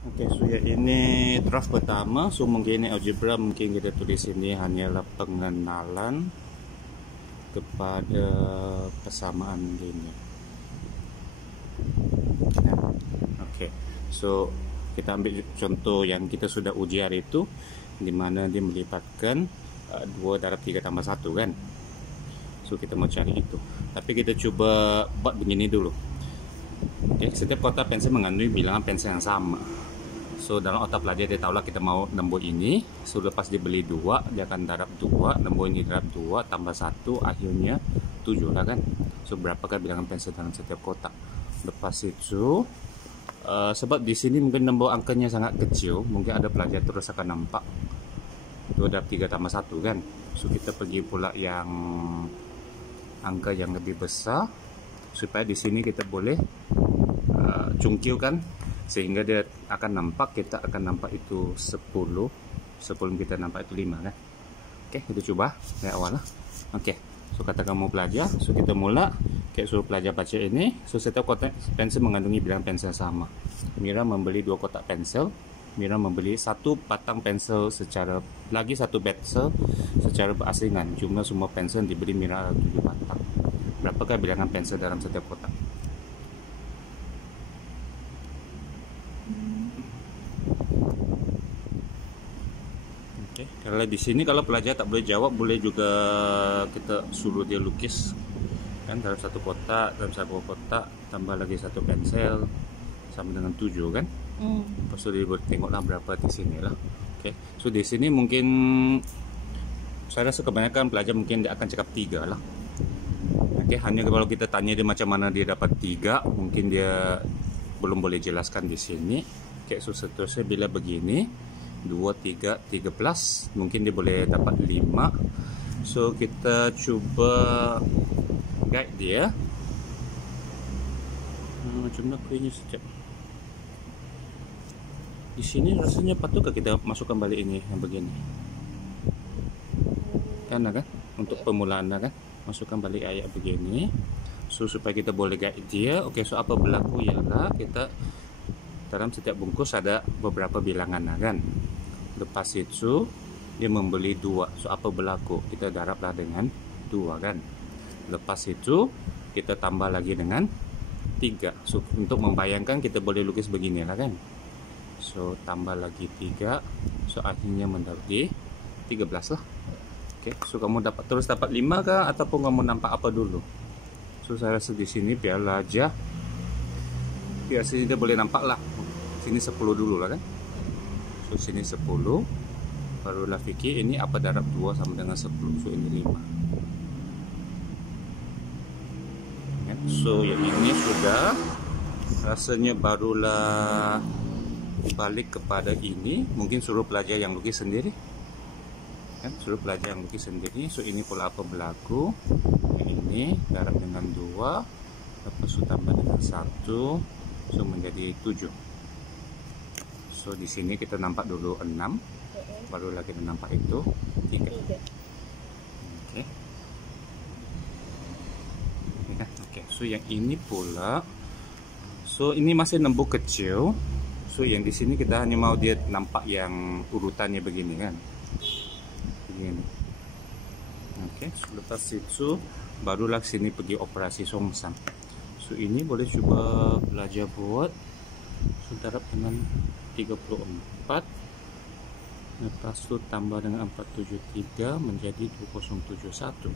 Oke, so ya ini draft pertama. So mungkin ini algebra, mungkin kita tulis ini hanyalah pengenalan kepada persamaan linear. Oke, so kita ambil contoh yang kita sudah uji hari itu, di mana dia melibatkan 2 darab 3 tambah 1 kan. So kita mau cari itu, tapi kita coba buat begini dulu. Oke, setiap kotak pensel mengandung bilangan pensel yang sama. So dalam otak pelajar dia tahulah kita mau nembus ini. So lepas dia beli 2, dia akan darab 2, nembus ini darab 2 tambah 1, akhirnya 7 lah kan. So berapakah bilangan pensel dalam setiap kotak? Lepas itu sebab di sini mungkin nembus angkanya sangat kecil, mungkin ada pelajar terus akan nampak 2 darab 3 tambah 1 kan. So kita pergi pula yang angka yang lebih besar, supaya di sini kita boleh cungkilkan sehingga dia akan nampak, kita akan nampak itu 10 sebelum kita nampak itu 5 kan. Oke, kita coba dari awal lah. Oke, so kata kamu belajar, so kita mula. Oke, suruh pelajar baca ini. So setiap kotak pensel mengandungi bilangan pensel sama. Mira membeli 2 kotak pensel. Mira membeli 1 batang pensel secara pensel secara berasingan. Jumlah semua pensel yang dibeli Mira 7 batang. Berapakah bilangan pensel dalam setiap kotak? Oke, kalau di sini kalau pelajar tak boleh jawab, boleh juga kita suruh dia lukis kan, dalam satu kotak tambah lagi 1 pensel sama dengan 7 kan. Lepas itu dia boleh tengoklah berapa di sini lah. Oke, so di sini mungkin saya rasa kebanyakan pelajar mungkin dia akan cakap 3 lah. Oke, hanya kalau kita tanya dia macam mana dia dapat 3, mungkin dia belum boleh jelaskan di sini. Oke, so seterusnya bila begini 2, 3, 13, mungkin dia boleh dapat 5. So kita coba guide dia. Macam mana kuenya sejak di sini rasanya patutkah kita masukkan balik ini yang begini kan, kan untuk pemulaan kan, masukkan balik ayat begini. So supaya kita boleh guide dia. Oke, so apa berlaku ialah kita dalam setiap bungkus ada beberapa bilangan kan. Lepas itu dia membeli 2, so apa berlaku, kita darablah dengan 2 kan. Lepas itu kita tambah lagi dengan 3. So untuk membayangkan kita boleh lukis beginilah kan. So tambah lagi 3, so akhirnya mendapat 13 lah. Oke, so kamu terus dapat 5 kah, ataupun kamu nampak apa dulu? So saya rasa di sini biarlah aja, biar sini dia boleh nampak lah. Sini 10 dulu lah kan. So sini 10, barulah fikir ini apa darab 2 sama dengan 10. So ini 5 ya. So yang ini sudah, rasanya barulah balik kepada ini. Mungkin suruh pelajar yang lukis sendiri kan, suruh pelajar yang lukis sendiri. So ini pula apa berlaku, ini darab dengan 2, lepas itu tambah dengan 1, so menjadi 7. So di sini kita nampak dulu 6, baru lagi kita nampak itu 3. Oke. Oke, so yang ini pula, so ini masih nembus kecil. So yang di sini kita hanya mau dia nampak yang urutannya begini kan, begini. Oke, so lepas itu barulah sini pergi operasi songsam. So ini boleh coba belajar buat. So darab dengan 34, lepas itu tambah dengan 473 menjadi 2071.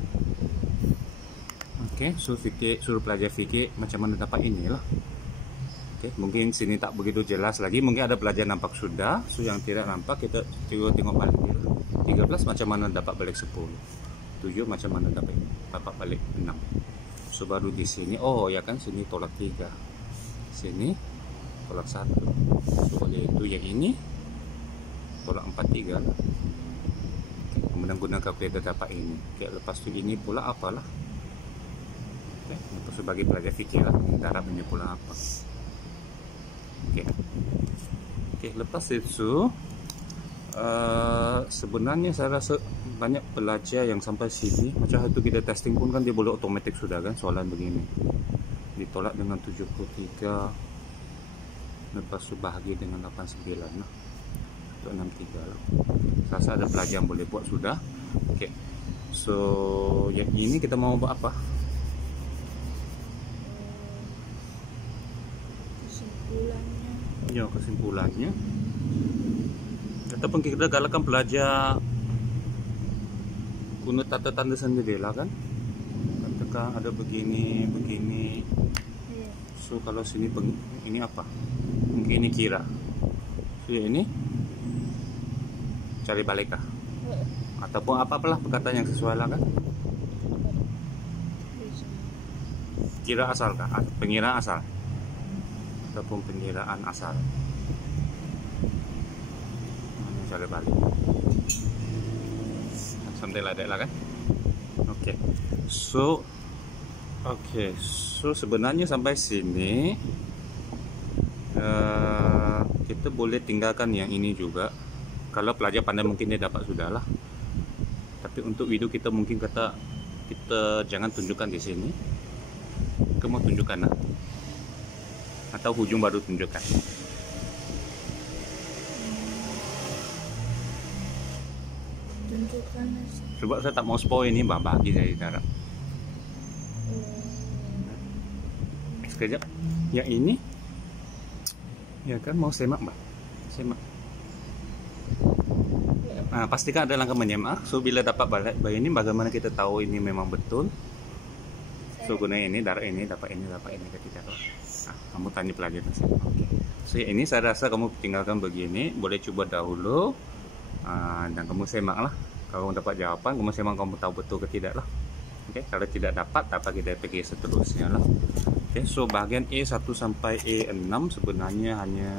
Oke, so suruh pelajar fikir macam mana dapat inilah. Oke, mungkin sini tak begitu jelas lagi, mungkin ada pelajar nampak sudah. So yang tidak nampak kita tengok balik dia. 13 macam mana dapat balik 10, 7 macam mana dapat balik 6. So baru di sini, oh ya kan, sini tolak 3, sini tolak 1. So oleh itu yang ini tolak 43 lah. Kemudian guna kalkulator dapat ini. Oke, lepas itu ini pula apalah. Oke, untuk sebagai pelajar fikir lah, darab ini pula apa. Oke, lepas itu sebenarnya saya rasa banyak pelajar yang sampai sini macam itu kita testing pun kan dia boleh otomatis sudah kan, soalan begini ditolak dengan 73 lepas itu bahagi dengan 89 lah, 163 lah. Rasa ada pelajaran boleh buat sudah. Oke, so yang ini kita mau buat apa? Ya, kesimpulannya ataupun kita galakkan belajar guna tata tanda sendiri lah kan. Katakan ada begini so kalau sini ini apa, mungkin ini kira, so ini cari balik kah ataupun apalah perkataan yang sesuai lah kan. Kira asal kah, pengira asal ataupun pengiraan asal, cari balik sampai ladek lah kan. Oke, so sebenarnya sampai sini kita boleh tinggalkan yang ini juga. Kalau pelajar pandai mungkin dia dapat sudah lah, tapi untuk video kita mungkin kita jangan tunjukkan di sini. Kamu tunjukkan lah, atau hujung baru tunjukkan. Coba saya tak mau spoil ini, bagi dari darah. Sekejap, yang ini ya kan mau semak mbak, semak. Nah, pastikan ada langkah menyemak. So bila dapat balik ini, bagaimana kita tahu ini memang betul? So guna ini, darah ini, dapat ini ketika kamu tanya pelajar. Oke. So ini saya rasa kamu tinggalkan begini, boleh coba dahulu dan kamu semak lah. Kalau kamu dapat jawaban, kamu semak, kamu tahu betul ke tidak lah. Oke, kalau tidak dapat kita pergi seterusnya lah. Oke, so bagian E1 sampai E6 sebenarnya hanya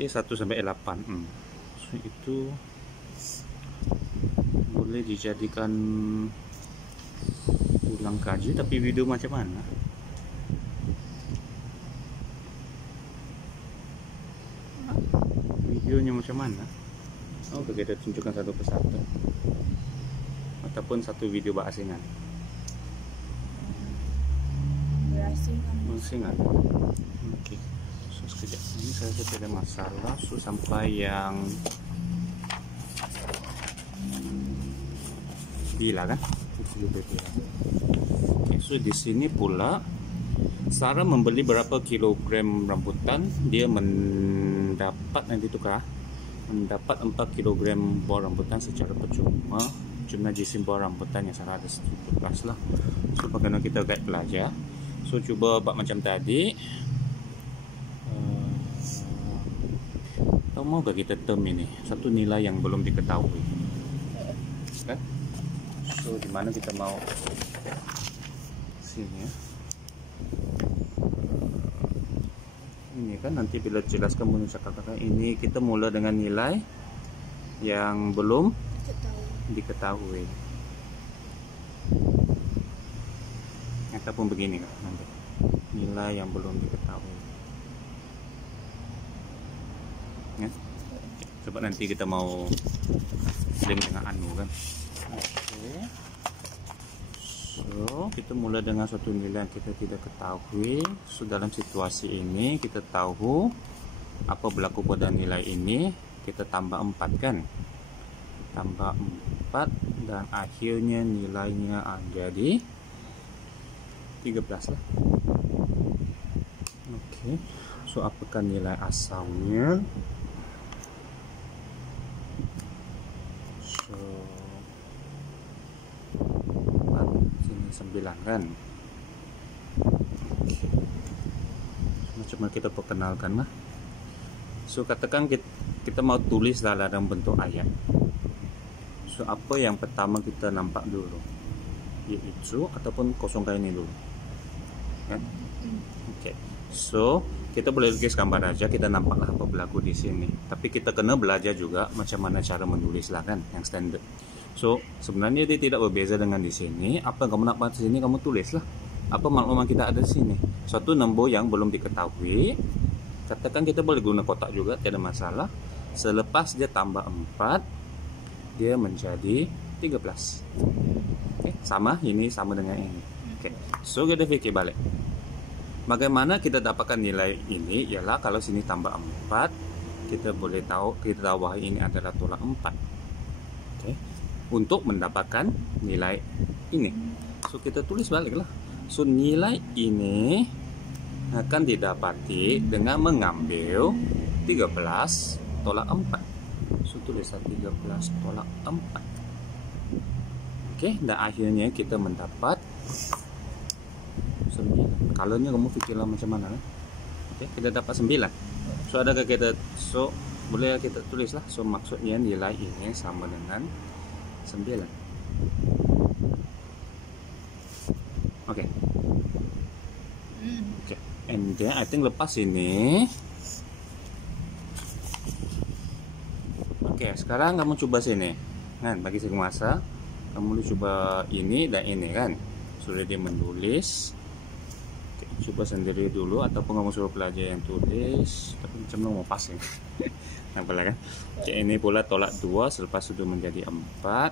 E1 sampai E8. So itu boleh dijadikan ulang kaji, tapi video macam mana? Videonya macam mana? Oh, kita tunjukkan satu persatu ataupun satu video berasingan. Berasingan. Oke. So sekejap. Ini saya tidak ada masalah. So sampai yang bila kan? Oke, so di sini pula Sarah membeli berapa kilogram rambutan, dia mendapat nanti tukar mendapat 4 kilogram buah rambutan secara percuma. Jumlah jisim buah rambutan yang Sarah ada 17 lah. So bagaimana kita guide belajar. So coba buat macam tadi. Tahu mau gak kita term ini satu nilai yang belum diketahui kan? So dimana kita mau sini ya. Ini kan nanti bila jelaskan menurut kata-kata ini, kita mula dengan nilai yang belum diketahui. Ataupun begini kan nanti, nilai yang belum diketahui ya. Coba nanti kita mau link dengan anu kan. Oke. So kita mulai dengan suatu nilai yang kita tidak ketahui. So dalam situasi ini kita tahu apa berlaku pada nilai ini, kita tambah 4 kan, tambah 4 dan akhirnya nilainya jadi 13 lah. Oke. So apakah nilai asalnya? So 9 kan. Oke. Cuma kita perkenalkan lah. So katakan kita mau tulis dalam bentuk ayat. So apa yang pertama kita nampak dulu, yaitu ataupun kosongkan ini dulu kan. Oke. So kita boleh lukis gambar aja, kita nampaklah apa berlaku di sini. Tapi kita kena belajar juga macam mana cara menulis lah kan, yang standar. So sebenarnya dia tidak berbeza dengan di sini. Apa yang kamu nak buat di sini, kamu tulislah. Apa maklumat kita ada di sini. Suatu nombor yang belum diketahui, katakan kita boleh guna kotak juga, tidak masalah. Selepas dia tambah 4, dia menjadi 13. Oke, sama ini sama dengan ini. Oke, so kita fikir balik. Bagaimana kita dapatkan nilai ini? Ialah kalau sini tambah 4, kita tahu bahwa ini adalah tolak 4. Oke. Untuk mendapatkan nilai ini. So kita tulis baliklah. So nilai ini akan didapati dengan mengambil 13 tolak 4. So tulislah 13 tolak 4. Oke, dan akhirnya kita mendapat 9. Kalaunya kamu pikirlah macam mana. Oke, kita dapat 9. So adakah kita, so boleh kita tulislah. So maksudnya nilai ini sama dengan 9. Oke. Oke. And then I think lepas ini. Oke, sekarang kamu coba sini. Kan, bagi saya masa kamu coba ini dan ini kan. Sudah dia menulis. Oke, coba sendiri dulu ataupun kamu suruh pelajar yang tulis. Tapi macam mana mau pas ya. Nampaklah kan. Oke, ini pula tolak 2 selepas sudah menjadi 4.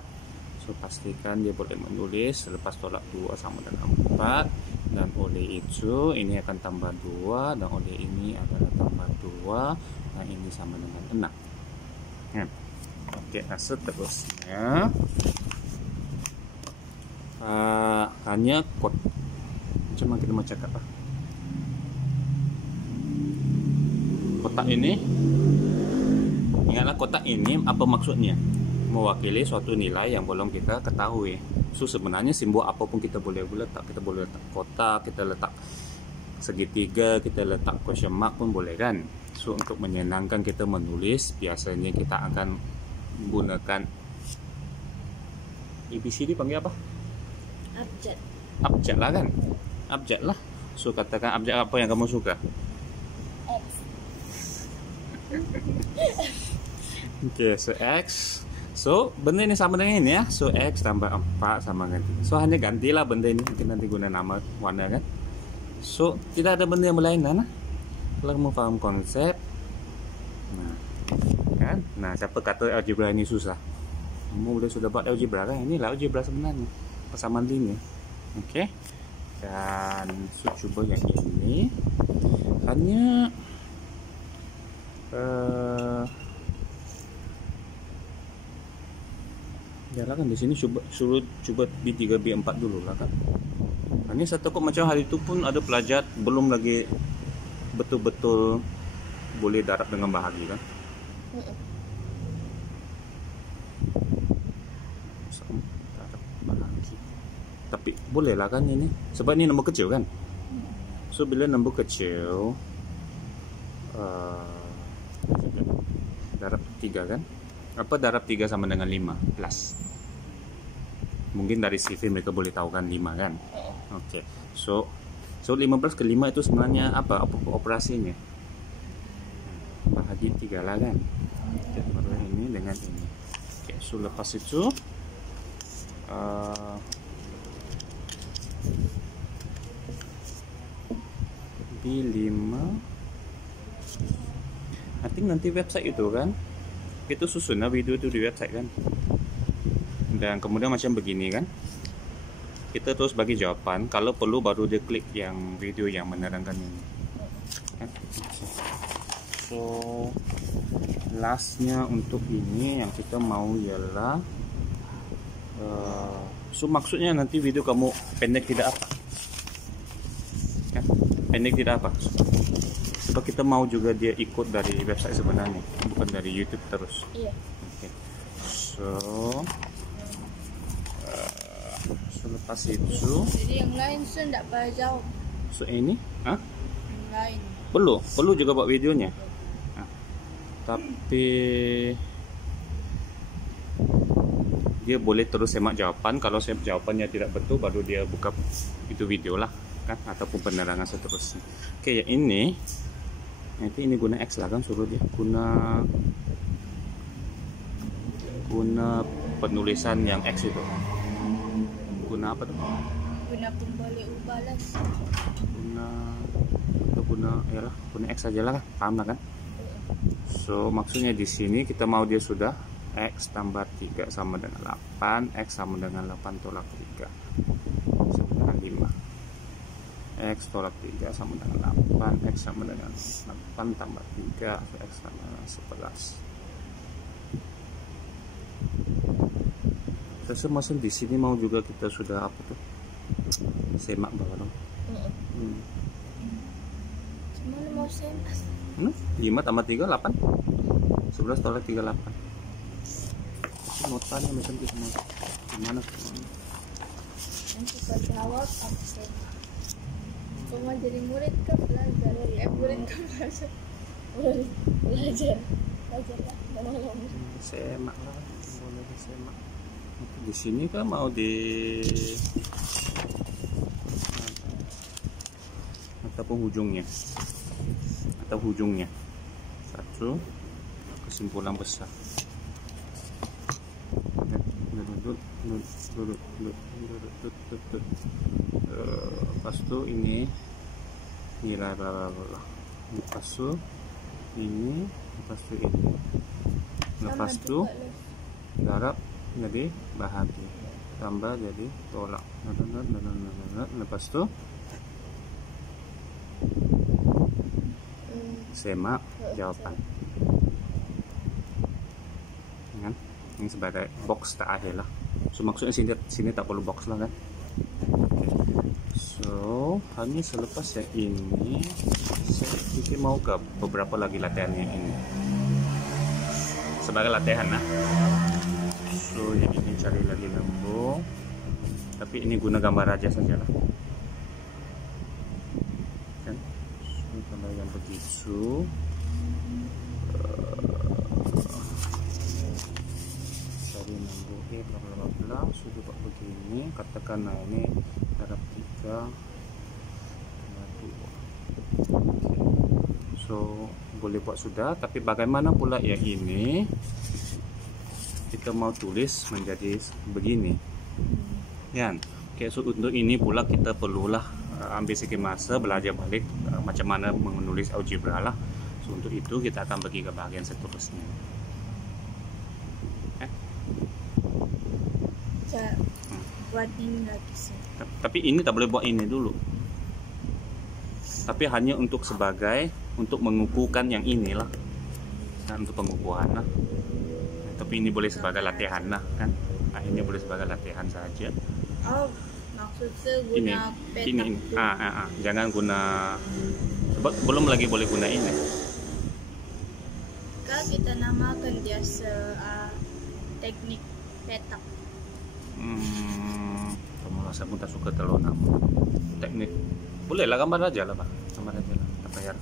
So pastikan dia boleh menulis selepas tolak 2 sama dengan 4. Dan oleh itu ini akan tambah 2. Dan oleh ini adalah tambah 2. Dan ini sama dengan 6. Oke, nah seterusnya hanya kod. Cuma kita mau cakap apa? Kotak ini, ingatlah kotak ini apa maksudnya? Mewakili suatu nilai yang belum kita ketahui. So sebenarnya simbol apapun kita boleh letak. Kita boleh letak kotak, kita letak segitiga, kita letak question mark pun boleh kan. So untuk menyenangkan kita menulis, biasanya kita akan menggunakan ABCD, panggil apa? Abjad. Abjad lah kan? Abjad lah. So katakan abjad apa yang kamu suka? X. Oke, so X. So benda ini sama dengan ini ya. So X tambah 4 sama dengan 3. So hanya gantilah benda ini. Mungkin nanti guna nama warna kan. So tidak ada benda yang berlainan. Kalau kamu paham konsep, nah kan, nah siapa kata algebra ini susah? Kamu sudah buat algebra kan? Inilah algebra sebenarnya, persamaan linear. Oke, dan so, coba yang ini hanya ya kan di sini coba B3 B4 dulu lah kan. Hanya satu kok macam hari itu pun ada pelajar belum lagi betul-betul boleh darab dengan bahagia kan. Darab bahagia. Tapi boleh lah kan ini. Sebab ini nombor kecil kan. So bila nombor kecil darab 3 kan. Apa darab 3 sama dengan 5 plus. Mungkin dari CV mereka boleh tahu kan 5 kan. Oke. So 15 ke 5 itu sebenarnya apa operasinya? Bahagi 3 lah kan. Oke, baru ini dengan ini. Oke, so lepas itu B5 I think nanti website itu kan itu susun video itu di website kan. Dan kemudian macam begini kan, kita terus bagi jawaban, kalau perlu baru dia klik yang video yang menerangkan ini kan? So lastnya untuk ini yang kita mau ialah so maksudnya nanti video kamu pendek tidak apa kan? Pendek tidak apa, sebab kita mau juga dia ikut dari website sebenarnya, bukan dari YouTube terus. Iya. Okay. So lepas itu Jadi yang lain saya tidak payah jawab. so ini Yang lain. perlu juga buat videonya. Tapi dia boleh terus semak jawaban. Kalau jawabannya tidak betul, baru dia buka itu video lah kan, ataupun penerangan seterusnya. Oke, ya ini nanti ini guna X lah kan, suruh dia guna penulisan yang X itu. Guna apa tuh? Guna pembalik balas. Guna X aja lah, paham lah kan? So maksudnya di sini kita mau dia sudah X tambah 3 sama dengan 8, X sama dengan 8 tolak 3 sama dengan 5. X tolak 3 sama dengan 8. X sama dengan 8 tambah 3. X sama dengan 11. Saya masih di sini mau juga kita sudah apa tuh? Semak baru. Cuman mau semak. 5 tambah 3 8. 11 tolak 3 8. Mau tanya macam itu semua. Gimana? Nanti kau jawab aku semak. Cuma jadi murid kan belajar. Murid kan belajar. Belajar lah. Semak lah, boleh semak. Di sini kan mau di atau penghujungnya atau hujungnya satu kesimpulan besar. Lepas itu ini nilai bla bla bla. Lepas itu ini, lepas itu ini. Lepas itu darab jadi bahagi, tambah jadi tolak. Lepas itu semak jawaban. Kan? Ini sebagai box terakhir lah. So maksudnya sini tak perlu box lah kan. So hanya selepas yang ini kita mau ke beberapa lagi latihan yang ini sebagai latihan lah. So yang ini cari lagi lembung, tapi ini guna gambar aja saja lah kan. So kalau yang begitu cari lembung bla bla bla. Sudah buat begini, katakan nah ini darab 3 2. So boleh buat sudah, tapi bagaimana pula yang ini kita mau tulis menjadi begini kan. Okay, so untuk ini pula kita perlulah ambil sedikit masa belajar balik macam mana menulis algebra lah. So untuk itu kita akan pergi ke bahagian seterusnya. Buat ini lagi sih. Tapi ini tak boleh buat ini dulu, tapi hanya untuk sebagai untuk mengukuhkan yang inilah kan, untuk pengukuhan lah. Tapi ini boleh sebagai latihan lah kan. Nah, ini boleh sebagai latihan saja. Oh, maksudnya guna petak ini. tuh. Jangan guna, belum lagi boleh guna ini. Kak, kita namakan dia teknik petak. Kamu rasa pun tak suka terlalu nama teknik. Boleh lah, gambar aja lah Pak. Gambar aja lah, tak payah.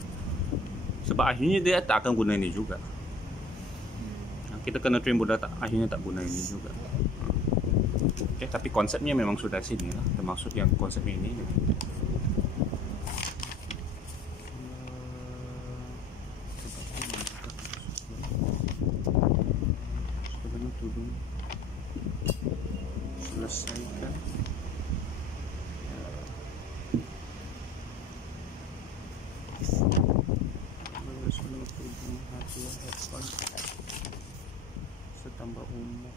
Sebab akhirnya dia tak akan guna ini juga. Kita kena train budak tak, akhirnya tak guna ini juga. Oke, tapi konsepnya memang sudah sini lah, termasuk yang konsep ini. Sebenarnya tudung selesaikan. Setambah umur